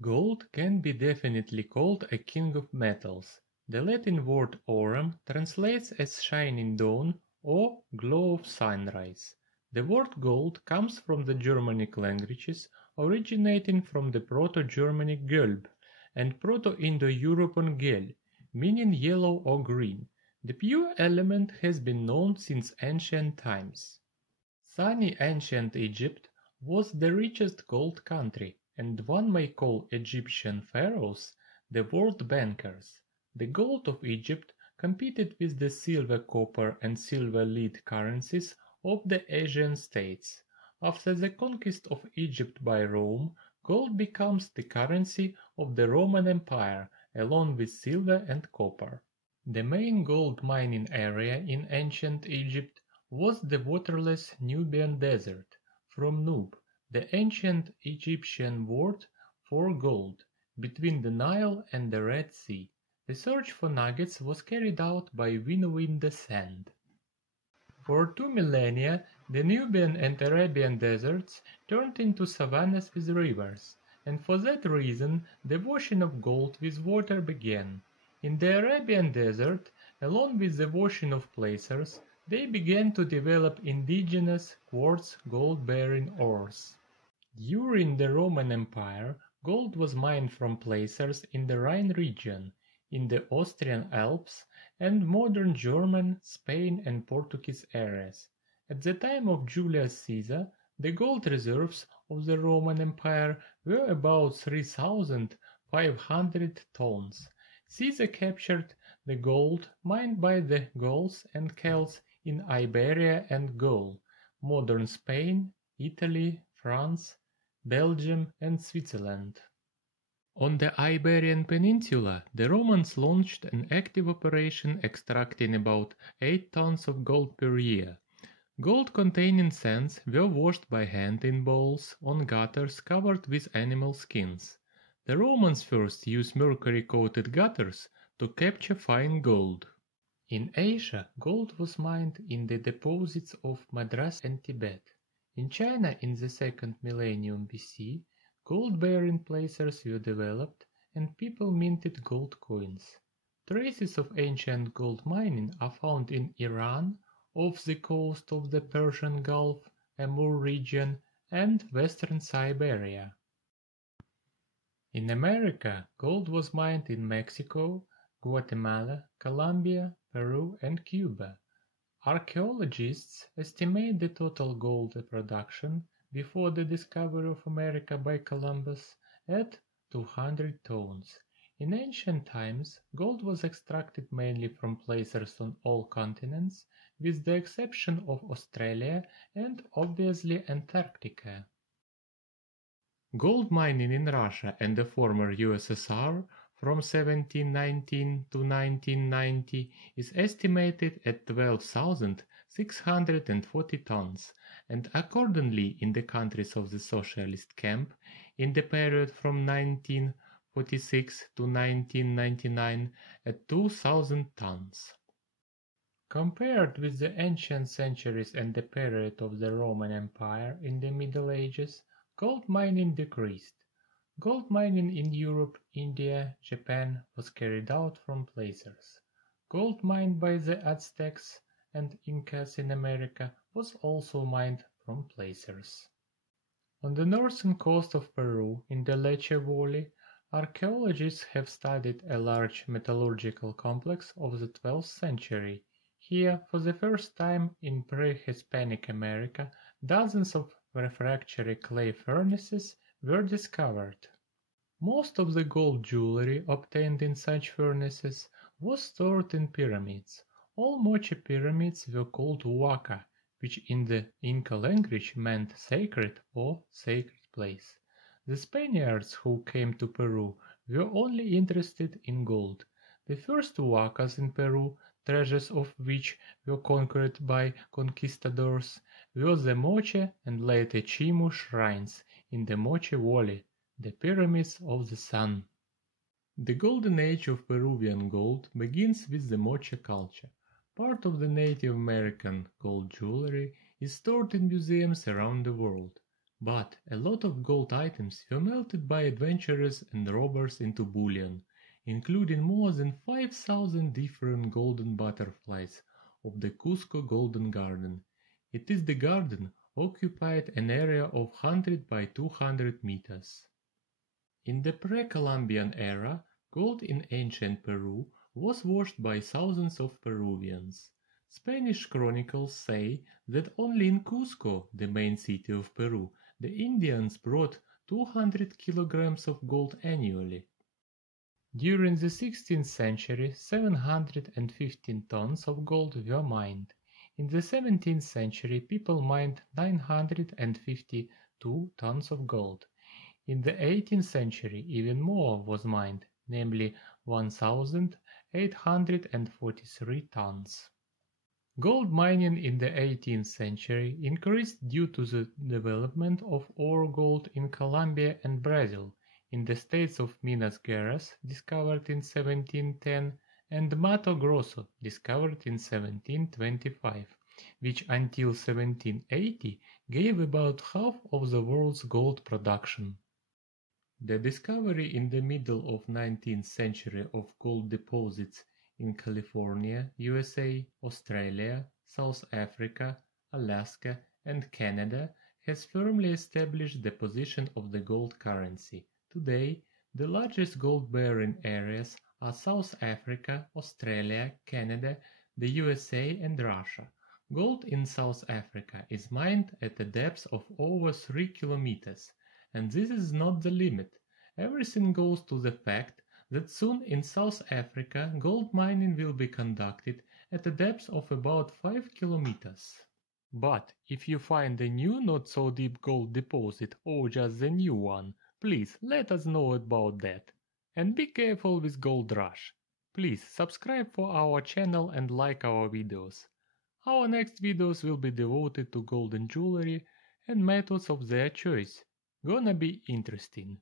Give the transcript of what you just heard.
Gold can be definitely called a king of metals. The Latin word aurum translates as shining dawn or glow of sunrise. The word gold comes from the Germanic languages, originating from the Proto-Germanic Gelb and Proto-Indo-European Gel, meaning yellow or green. The pure element has been known since ancient times. Sunny ancient Egypt was the richest gold country, and one may call Egyptian pharaohs the world bankers. The gold of Egypt competed with the silver, copper, and silver lead currencies of the Asian states. After the conquest of Egypt by Rome, gold becomes the currency of the Roman Empire, along with silver and copper. The main gold mining area in ancient Egypt was the waterless Nubian desert, from Nub, the ancient Egyptian word for gold, between the Nile and the Red Sea. The search for nuggets was carried out by winnowing the sand. For 2 millennia, the Nubian and Arabian deserts turned into savannas with rivers, and for that reason the washing of gold with water began. In the Arabian desert, along with the washing of placers, they began to develop indigenous quartz gold-bearing ores. During the Roman Empire, gold was mined from placers in the Rhine region, in the Austrian Alps, and modern German, Spain and Portuguese areas. At the time of Julius Caesar, the gold reserves of the Roman Empire were about 3,500 tons. Caesar captured the gold mined by the Gauls and Celts in Iberia and Gaul, modern Spain, Italy, France, Belgium and Switzerland. On the Iberian Peninsula, the Romans launched an active operation extracting about 8 tons of gold per year. Gold-containing sands were washed by hand in bowls on gutters covered with animal skins. The Romans first used mercury-coated gutters to capture fine gold. In Asia, gold was mined in the deposits of Madras and Tibet. In China in the 2nd millennium BC, gold-bearing placers were developed and people minted gold coins. Traces of ancient gold mining are found in Iran, off the coast of the Persian Gulf, Amur region, and western Siberia. In America, gold was mined in Mexico, Guatemala, Colombia, Peru, and Cuba. Archaeologists estimate the total gold production before the discovery of America by Columbus at 200 tons. In ancient times, gold was extracted mainly from placers on all continents, with the exception of Australia and obviously Antarctica. Gold mining in Russia and the former USSR from 1719 to 1990 is estimated at 12,640 tons, and accordingly in the countries of the socialist camp, in the period from 1946 to 1999 at 2,000 tons. Compared with the ancient centuries and the period of the Roman Empire in the Middle Ages, gold mining decreased. Gold mining in Europe, India, Japan was carried out from placers. Gold mined by the Aztecs and Incas in America was also mined from placers. On the northern coast of Peru, in the Lecce Valley, archaeologists have studied a large metallurgical complex of the 12th century. Here, for the first time in pre-Hispanic America, dozens of refractory clay furnaces were discovered. Most of the gold jewelry obtained in such furnaces was stored in pyramids. All Moche pyramids were called huaca, which in the Inca language meant sacred or sacred place. The Spaniards who came to Peru were only interested in gold. The first huacas in Peru, treasures of which were conquered by conquistadors, were the Moche and later Chimu shrines in the Moche Valley, the pyramids of the sun. The golden age of Peruvian gold begins with the Moche culture. Part of the Native American gold jewelry is stored in museums around the world. But a lot of gold items were melted by adventurers and robbers into bullion, including more than 5,000 different golden butterflies of the Cusco Golden Garden. It is the garden occupied an area of 100 by 200 meters. In the pre-Columbian era, gold in ancient Peru was washed by thousands of Peruvians. Spanish chronicles say that only in Cusco, the main city of Peru, the Indians brought 200 kilograms of gold annually. During the 16th century, 715 tons of gold were mined. In the 17th century, people mined 952 tons of gold. In the 18th century, even more was mined, namely 1,843 tons. Gold mining in the 18th century increased due to the development of ore gold in Colombia and Brazil, in the states of Minas Gerais, discovered in 1710, and Mato Grosso, discovered in 1725, which until 1780 gave about half of the world's gold production. The discovery in the middle of 19th century of gold deposits in California, USA, Australia, South Africa, Alaska, and Canada has firmly established the position of the gold currency. Today, the largest gold-bearing areas are South Africa, Australia, Canada, the USA, and Russia. Gold in South Africa is mined at a depth of over 3 kilometers. And this is not the limit. Everything goes to the fact that soon in South Africa gold mining will be conducted at a depth of about 5 kilometers. But if you find a new not so deep gold deposit or just the new one, please let us know about that. And be careful with Gold Rush. Please subscribe for our channel and like our videos. Our next videos will be devoted to golden jewelry and methods of their choice. Gonna be interesting.